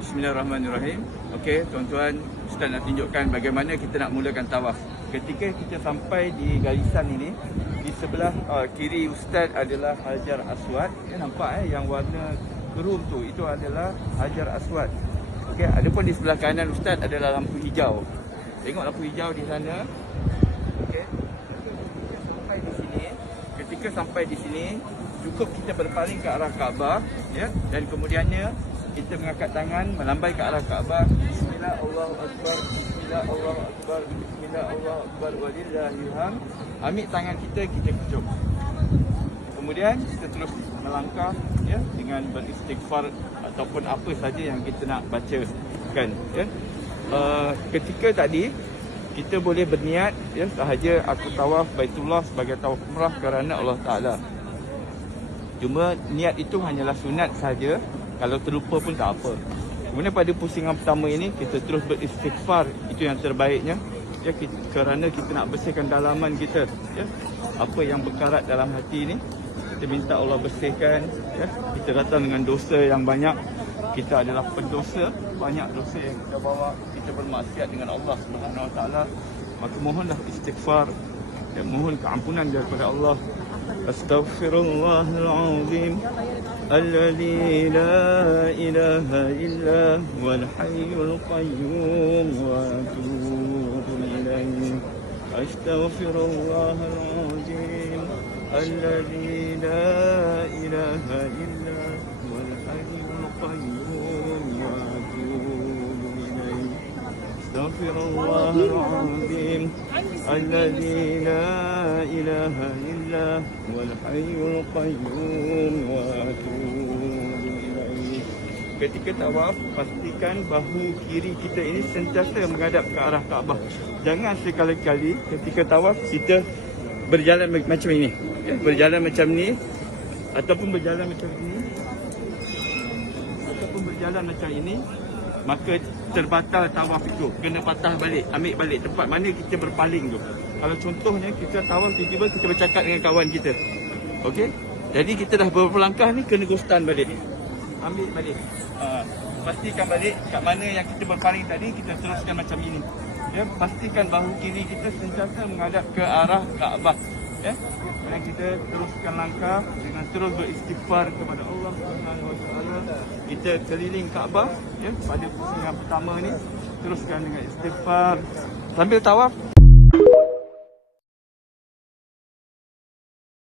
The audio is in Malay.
Bismillahirrahmanirrahim. Okey, tuan-tuan, Ustaz nak tunjukkan bagaimana kita nak mulakan tawaf. Ketika kita sampai di garisan ini, di sebelah kiri Ustaz adalah Hajar Aswad. Ya, nampak yang warna kerum tu, itu adalah Hajar Aswad. Okey, adapun di sebelah kanan Ustaz adalah lampu hijau. Tengok lampu hijau di sana. Okey. Ketika sampai di sini, cukup kita berpaling ke arah Kaabah, ya, dan kemudiannya kita mengangkat tangan melambai ke arah Kaabah. Bismillah Allahu Akbar, Bismillah Allahu Akbar, Bismillah Allahu Akbar, walillahil hamd. Ambil tangan kita kecup. Kemudian kita terus melangkah, ya, dengan beristighfar ataupun apa saja yang kita nak bacakan, ya. Ketika tadi kita boleh berniat, ya, sahaja aku tawaf Baitullah sebagai tawaf umrah kerana Allah Taala. Cuma niat itu hanyalah sunat sahaja. Kalau terlupa pun tak apa. Kemudian pada pusingan pertama ini kita terus beristighfar, itu yang terbaiknya, ya, kerana kita nak bersihkan dalaman kita, ya. Apa yang berkarat dalam hati ini kita minta Allah bersihkan, ya. Kita datang dengan dosa yang banyak. Kita adalah pendosa, banyak dosa yang kita bawa, kita bermaksiat dengan Allah Subhanahu Wa Taala. Maka mohonlah istighfar dan mohon keampunan daripada Allah. Astaghfirullahal azim alladzi la ilaha illa huwal hayyul qayyum wa atubu ilaihi. Astaghfirullahal azim alladzi la ilaha illa huwal hayyul qayyum wa atubu ilaihi. Astaghfirullahal azim alladzi la ilaha illa huwal hayyul qayyum wa atubu ilaihi. Ketika tawaf, pastikan bahu kiri kita ini sentiasa menghadap ke arah Kaabah. Jangan sekali-kali ketika tawaf kita berjalan macam ini, ya, berjalan macam ni ataupun berjalan macam ini ataupun berjalan macam ini, maka terbatal tawaf itu, kena patah balik, ambil balik tempat mana kita berpaling tu. Kalau contohnya kita tawaf tiba-tiba kita bercakap dengan kawan kita, okey, jadi kita dah beberapa langkah ni kena gostan balik, ambil balik, pastikan balik kat mana yang kita berpaling tadi, kita teruskan macam ini, ya. Pastikan bahu kiri kita sentiasa menghadap ke arah Kaabah, ya. Dan kita teruskan langkah dengan terus beristighfar kepada Allah Subhanahu Wa Taala. Kita keliling Kaabah, ya, pada pusingan pertama ni, teruskan dengan istighfar sambil tawaf.